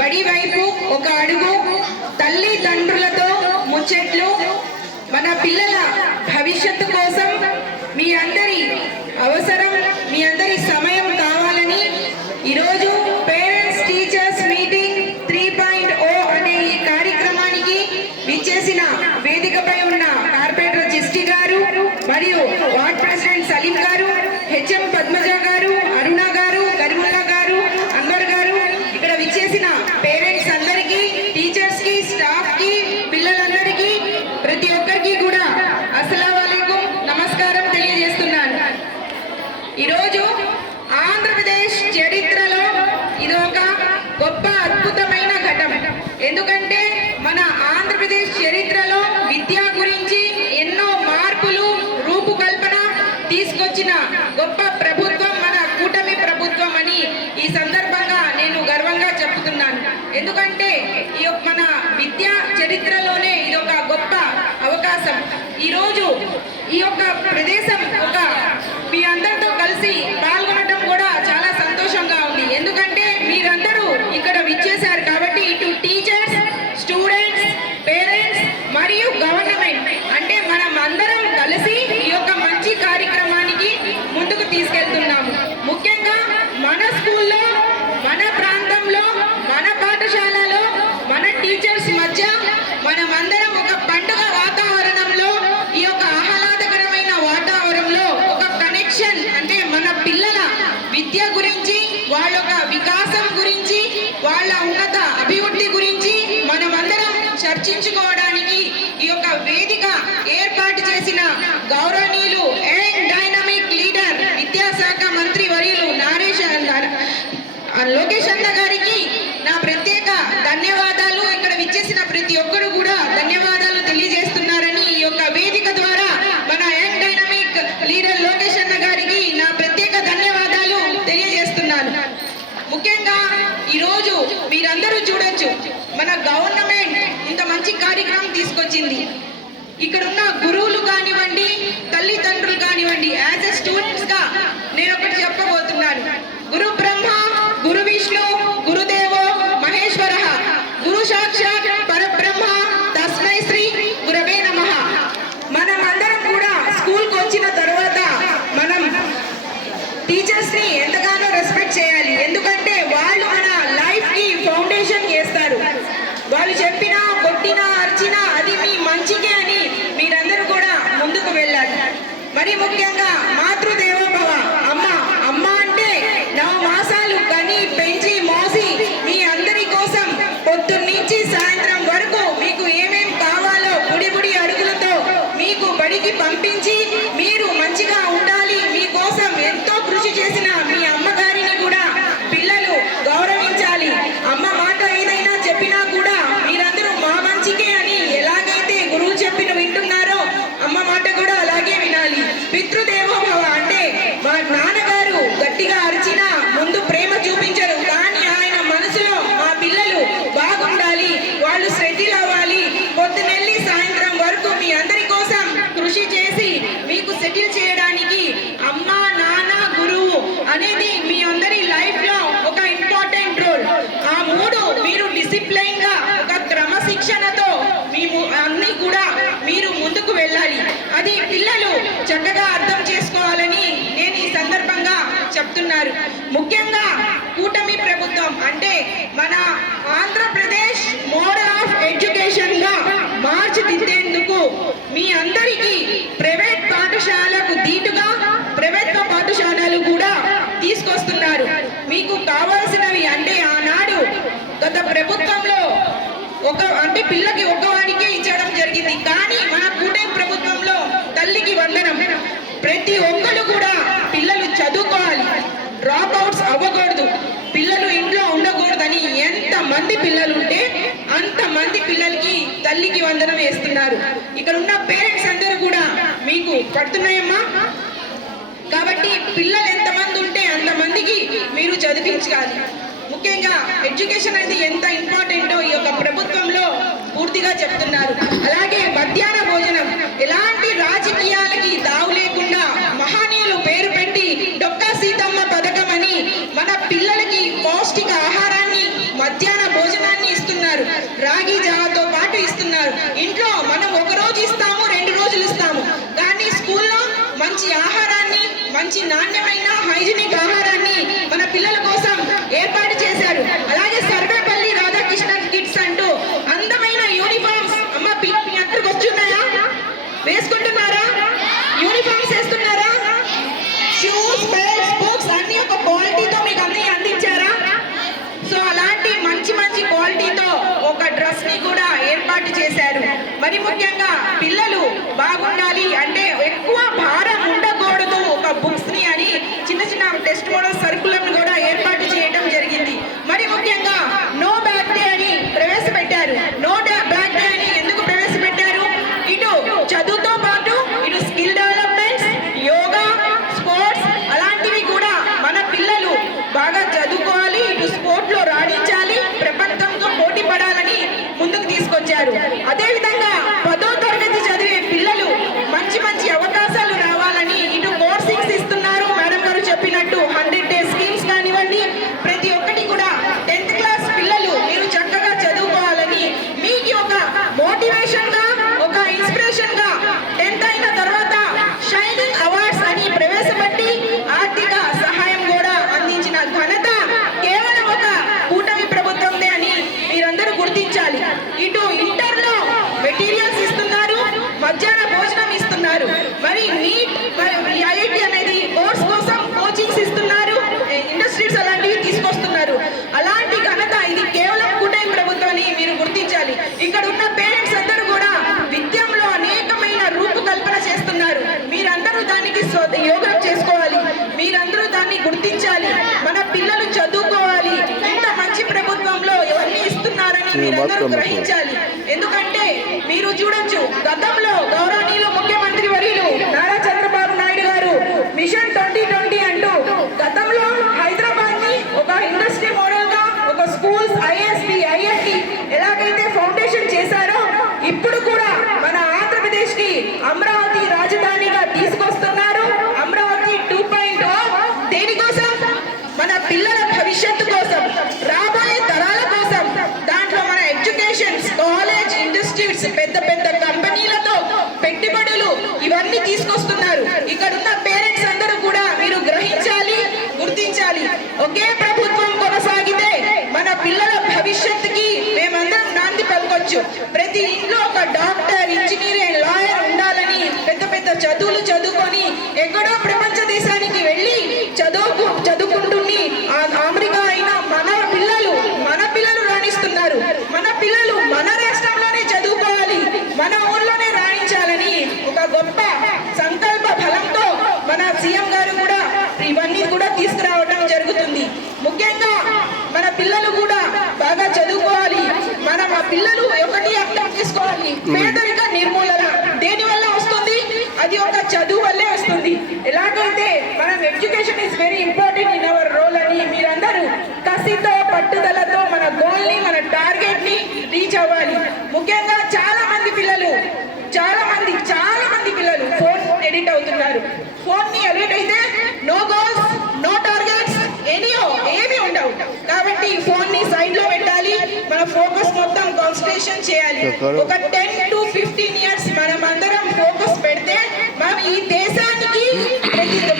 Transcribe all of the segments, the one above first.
బడి వైపు ఒక అడుగు, తల్లిదండ్రులతో ముచ్చట్లు, మన పిల్లల భవిష్యత్తు కోసం మీ అందరి అవసరం, మీ అందరి సమయం కావాలని ఈరోజు పేరెంట్స్ టీచర్స్ మీటింగ్ 3.0 అనే ఈ కార్యక్రమానికి విచ్చేసిన వేదికపై ఉన్న కార్పొరేటర్ జిస్టి గారు మరియు వార్డ్ ప్రెసిడెంట్ సలీం గారు, హెచ్ఎం పద్మజ గారు, అరుణ గారు, కరీముల్లా గారు, అన్వర్ గారు, ఇక్కడ విచ్చేసిన పేరెంట్స్ అందరికీ, టీచర్స్ కి, స్టాఫ్ కి, పిల్లలందరికీ, ప్రతి ఒక్కరికి కూడా అస్సలాము అలైకుం నమస్కారం తెలియజేస్తున్నాను. ఈరోజు ఆంధ్రప్రదేశ్ చరిత్రలో ఇది ఒక గొప్ప అద్భుతమైన ఘట్టం. ఎందుకంటే మన ఆంధ్రప్రదేశ్ చరిత్రలో విద్య గురించి ఎన్నో మార్పులు, రూపుకల్పన తీసుకొచ్చిన గొప్ప ప్రభుత్వం మన కూటమి ప్రభుత్వం అని ఈ సందర్భంగా నేను గర్వంగా చెప్తున్నాను. ఎందుకంటే ఈ మన విద్యా చరిత్రలోనే ఇది ఒక గొప్ప అవకాశం. ఈరోజు ఈ యొక్క ప్రదేశం ఒక మీ అందరితో కలిసి పాల్గొనడం కూడా చాలా సంతోషంగా ఉంది. ఎందుకంటే మీరందరూ ఇక్కడ విచ్చేశారు కాబట్టి ఇటు టీచర్స్, స్టూడెంట్స్, పేరెంట్స్ మరియు గవర్నమెంట్ అంటే మనం అందరం కలిసి ఈ యొక్క మంచి కార్యక్రమానికి ముందుకు తీసుకెళ్తున్నాము. ముఖ్యంగా మన స్కూల్లో, మన ప్రాంతంలో, మన పాఠశాలలో, మన టీచర్స్ మధ్య మనమందరం ఒక పండుగ వాతావరణంలో, ఈ యొక్క ఆహ్లాదకరమైన వాతావరణంలో ఒక కనెక్షన్ అంటే మన పిల్లల విద్య గురించి, వాళ్ళ యొక్క వికాసం గురించి, వాళ్ళ ఉన్నత అభివృద్ధి గురించి మనమందరం చర్చించుకోవడానికి ఈ యొక్క వేదిక ఏర్పాటు చేసిన గౌరవనీయులు యంగ్ డైనమిక్ లీడర్ విద్యాశాఖ మంత్రి వర్యులు లోకేష్ అన్న గారికి నా ప్రత్యేక ధన్యవాదాలు. ఇక్కడ విచ్చేసిన ప్రతి ఒక్కరు కూడా ధన్యవాదాలు తెలియజేస్తున్నారని ఈ యొక్క వేదిక ద్వారా మన యంగ్ డైనమిక్ లీడర్ లోకేష్ అన్న గారికి నా ప్రత్యేక ధన్యవాదాలు తెలియజేస్తున్నాను. ముఖ్యంగా ఈరోజు మీరందరూ చూడొచ్చు, మన గవర్నమెంట్ ఇంత మంచి కార్యక్రమం తీసుకొచ్చింది. ఇక్కడ ఉన్న గురువులు కానివ్వండి, తల్లిదండ్రులు కానివ్వండి, యాజ్ ఎ స్టూడెంట్స్ గా నేను ఒకటి చెప్పబోతున్నాను. గురు బ్రహ్మ, గురు విష్ణు, గురుదేవో మహేశ్వర, గురు సాక్షాత్ పరబ్రహ్మ, తస్మై శ్రీ గురవే నమః. మనం అందరం కూడా స్కూల్కి వచ్చిన తర్వాత మనం టీచర్స్ ని ఎంతగానో రెస్పెక్ట్ చేయాలి. ఎందుకంటే వాళ్ళు మన లైఫ్ కి ఫౌండేషన్ చేస్తారు. వాళ్ళు చెప్పినా, కొట్టినా, అర్చినా అది మీ మంచికే అని మీరందరూ కూడా ముందుకు వెళ్ళాలి. మరి ముఖ్యంగా మాతృదేవోభవ, అమ్మ అమ్మ అంటే 9 మాసాలు కని పెంచి మోసి మీ అందరి కోసం పొద్దున్నుంచి సాయంత్రం వరకు మీకు ఏమేం కావాలో బుడి బుడి అడుగులతో మీకు బడికి పంపించి మీరు మంచిగా ఉండాలి, మీకోసం ఎంతో కృషి చేసిన మీ అమ్మగారిని కూడా పిల్లలు గౌరవించాలి. అమ్మ మాట ఏదైనా చెప్పినా కూడా మీరందరూ మా మంచికే అని ఎలాగైతే గురువు చెప్పిన వింటున్నారో అమ్మ మాట కూడా అలాగే వినాలి. పితృదేవోభవ అంటే మా నాన్నగారు గట్టిగా అరిచినా ముందు ప్రేమ చూపించరు, కానీ ఆయన మనసులో మా పిల్లలు బాగుండాలి, వాళ్ళు సెటిల్ అవ్వాలి, పొద్దునెళ్ళి సాయంత్రం వరకు మీ అందరి కోసం కృషి చేసి మీకు సెటిల్ చేయడానికి అమ్మ, నాన్న, గురువు అనేది మీ అందరి లైఫ్ లో ఒక ఇంపార్టెంట్ రోల్. ఆ 3 మీరు డిసిప్లైన్ గా ఒక క్రమశిక్షణతో మేము అన్ని కూడా మీరు ముందుకు వెళ్ళాలి. అది పిల్లలు చక్కగా అర్థం చేసుకోవాలని నేను ఈ సందర్భంగా చెప్తున్నారు. ముఖ్యంగా కూటమి ప్రభుత్వం అంటే మన ఆంధ్రప్రదేశ్ మోడల్ ఆఫ్ ఎడ్యుకేషన్ గా మార్చిదిద్దేందుకు మీ అందరికీ ప్రైవేట్ పాఠశాలకు దీటుగా ప్రభుత్వ పాఠశాలలు కూడా తీసుకొస్తున్నారు. మీకు కావాల్సినవి అంటే ఆనాడు గత ప్రభుత్వంలో అంటే పిల్లకి ఒకవాడికే ఇచ్చడం జరిగింది, కానీ మన కూటమి ప్రభుత్వంలో తల్లికి వందనం. ప్రతి ఒక్కరు కూడా పిల్లలు చదువుకోవాలి, డ్రాప్ అవుట్స్ అవ్వకూడదు, పిల్లలు ఇంట్లో ఉండకూడదని ఎంతమంది పిల్లలు ఉంటే అంతమంది పిల్లలకి తల్లికి వందనం వేస్తున్నారు. ఇక్కడ ఉన్న పేరెంట్స్ అందరూ కూడా మీకు పడుతున్నాయమ్మా. కాబట్టి పిల్లలు ఎంతమంది ఉంటే అంతమందికి మీరు చదివించాలి. ముఖ్యంగా ఎడ్యుకేషన్ అనేది ఎంత ఇంపార్టెంటో ఈ యొక్క ప్రభుత్వంలో పూర్తిగా చెప్తున్నారు. అలాగే మధ్యాహ్న భోజనం ఎలాంటి రాజకీయాలకి తావు లేకుండా మహనీయులు పేరు పెట్టి డొక్కా సీతమ్మ పథకం అని మన పిల్లలకి పౌష్టిక ఆహారాన్ని మధ్యాహ్న భోజనం మంచి ఆహారాన్ని, మంచి నాణ్యమైన హైజీనిక్ ఆహారాన్ని మన పిల్లల కోసం ఏర్పాటు చేశారు. అలాగే సర్వేపల్లి రాధాకృష్ణ కిడ్స్ అంటూ అందమైన యూనిఫామ్స్ అమ్మ పిల్లలు మీ అందరికి వస్తున్నాయా? వేసుకుంటున్నారా? యూనిఫామ్స్ వేస్తున్నారా? షూస్, బెల్ట్స్, బుక్స్ అన్ని ఒక క్వాలిటీతో మీకు అన్ని అందించారా? సో అలాంటి మంచి మంచి క్వాలిటీతో ఒక డ్రెస్ ని కూడా ఏర్పాటు చేశారు. మరి ముఖ్యంగా పిల్లలు బాగుండాలి అంటే ఎక్కువ భారం ఉండకూడదు ఒక బుక్స్ ని అని చిన్న చిన్న టెస్ట్ మోడల్ సర్కులర్ కూడా ఏర్పాటు చేయడం జరిగింది. మరి ముఖ్యంగా నో బ్యాక్ డే అని ప్రవేశపెట్టారు. నో బ్యాక్ డే అని ఎందుకు ప్రవేశపెట్టారు? ఇటు చదువుతో పాటు ఇటు స్కిల్ డెవలప్మెంట్స్, యోగా, స్పోర్ట్స్ అలాంటివి కూడా మన పిల్లలు బాగా చదువుకోవాలి, ఇటు స్పోర్ట్ లో రాణించాలి, ప్రపంచంతో పోటీ పడాలని ముందుకు తీసుకొచ్చారు. అదేవిధంగా 10వ తరగతి చదివే పిల్లలు మంచి మంచి అవకాశాలు రావాలని ఇటు కోర్సింగ్స్ ఇస్తున్నారు. మేడం గారు చెప్పినట్టు 100 days స్కీమ్స్ కానివ్వండి, ప్రతి ఒక్కటి కూడా 10th క్లాస్ పిల్లలు మీరు చక్కగా చదువుకోవాలని మీకు ఒక మోటివేషన్ గా, ఒక ఇన్స్పిరేషన్ గా 10th అయిన తర్వాత షైనింగ్ అవార్డ్స్ అని ప్రవేశపెట్టి ఆర్థిక సహాయం కూడా అందించిన ఘనత కేవలం ఒక కూటమి ప్రభుత్వందే అని మీరందరూ గుర్తించాలి. ఇటు ఇంటర్ లో మెటీరియల్స్ ఇస్తున్నారు, మధ్యాహ్న భోజనం ఇస్తున్నారు, మరి నీట్ ఐఐటి అనేది కోర్స్ కోసం కోచింగ్స్ ఇస్తున్నారు, ఇండస్ట్రీస్ అలాంటివి తీసుకొస్తున్నారు. అలాంటి ఘనత ఇది కేవలం కూటమి ప్రభుత్వం అని మీరు గుర్తించాలి. ఇక్కడ ఉన్న పేరెంట్స్ అందరూ కూడా విద్యలో అనేకమైన రూపకల్పన చేస్తున్నారు. మీరందరూ దానికి యోగం చేసుకోవాలి, మీరందరూ దాన్ని గుర్తించాలి. మన పిల్లలు చదువుకోవాలి. ఇంత మంచి ప్రభుత్వంలో ఇవన్నీ ఇస్తున్నారని మీరందరూ గ్రహించాలి. ఎందుకంటే మీరు చూడొచ్చు, గతంలో గౌరవనీయులు ముఖ్యమంత్రి వర్యులు నారా చంద్రబాబు నాయుడు గారు మిషన్ 2020 అంటూ గతంలో హైదరాబాద్ ని ఒక ఇండస్ట్రీ మోడల్ గా ఒక స్కూల్స్, ఐఎస్పి, ఐఐటి ఎలాగైతే ఫౌండేషన్ చేశారో ఇప్పుడు కూడా మన ఆంధ్రప్రదేశ్ కి అమరావతి రాజధానిగా తీసుకొస్తున్నారు. అమరావతి 2.0 దేనికోసం? మన పిల్లల భవిష్యత్తు కోసం, రాబోయే తరాల కోసం. దాంట్లో మన ఎడ్యుకేషన్, కాలేజ్, ఇండస్ట్రీస్, పెద్ద పెద్ద కంపెనీలతో పెట్టుబడులు ఇవన్నీ తీసుకొస్తున్నారు. ఇక్కడ ఉన్న పేరెంట్స్ అందరూ కూడా మీరు గ్రహించాలి, గుర్తించాలి. ఒకే ప్రభుత్వం కొనసాగితే మన పిల్లల భవిష్యత్తుకి మేమందరం నాంది పలకొచ్చు. ప్రతి ఇంట్లో ఒక డాక్టర్, ఇంజనీర్, లాయర్ ఉండాలని పెద్ద పెద్ద చదువులు చదువుకొని ఎక్కడో ప్రపంచ దేశానికి వెళ్ళి చదువుకుంటుని అమెరికా అయినా మన పిల్లలు రాణిస్తున్నారు. మన పిల్లలు మన రాష్ట్రంలోనే చదువుకోవాలి, మన ఊర్లోనే రాణించాలని ఒక గొప్ప సంకల్ప బలంతో మన సీఎం గారు కూడా ఇవన్నీ కూడా తీసుకురావడం జరుగుతుంది. ముఖ్యంగా మన పిల్లలు కూడా బాగా చదువుకోవాలి. మన పిల్లలు ఒకటి అర్థం చేసుకోవాలి, పేదరిక నిర్మూలన దేని వల్ల వస్తుంది? అది ఒక చదువు వల్లే వస్తుంది. ఎలాగైతే మనం education is very important in our role అని మీరందరూ కసితో, పట్టుదలతో మన గోల్ ని, మన టార్గెట్ ని రీచ్ అవ్వాలి. ముఖ్యంగా చాలా మంది పిల్లలు ఫోన్ ఎడిట్ అవుతున్నారు. ఫోన్ ని ఎడిట్ అయితే నో గోల్స్, నో టార్గెట్స్, ఏమీ ఉండవు. కాబట్టి ఫోన్ ని సైడ్ లో పెట్టాలి, మన ఫోకస్ మొత్తం కాన్సంట్రేషన్ చేయాలి. ఒక 10 to 15 years మనం అందరం ఫోకస్ పెడితే మనం ఈ దేశానికి,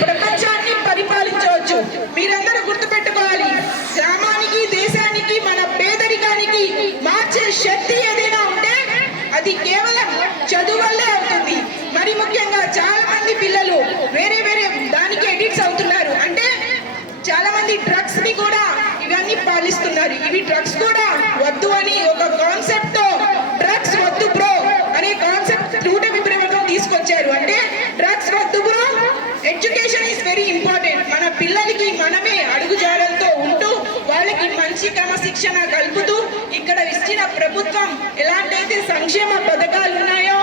ప్రపంచాన్ని పరిపాలించవచ్చు. మీరందరూ గుర్తుపెట్టుకోవాలి, గ్రామానికి, దేశానికి, మన పేదరికానికి మార్చే శక్తి ఏదైనా ఉంటే అది కేవలం చదువు వల్లే అవుతుంది. మరి ముఖ్యంగా చాలా మంది పిల్లలు వేరే దానికి ఎడిక్ట్స్ అవుతున్నారు. అంటే చాలా మంది డ్రగ్స్ ని కూడా ఇవన్నీ పాలిస్తున్నారు. ఇవి డ్రగ్స్ కూడా వద్దు అని ఒక కాన్సెప్ట్ తో డ్రగ్స్ వద్దు బ్రో అనే కాన్సెప్ట్ కూటమి ప్రభుత్వం తీసుకొచ్చారు. అంటే డ్రగ్స్ వద్దు bro, education is very important. మన పిల్లలకి మనమే అడుగుజాడలతో ఉంటూ వాళ్ళకి మంచి క్రమశిక్షణ కలుపుతూ ఇక్కడ ఇచ్చిన ప్రభుత్వం ఎలాంటైతే సంక్షేమ పథకాలు ఉన్నాయో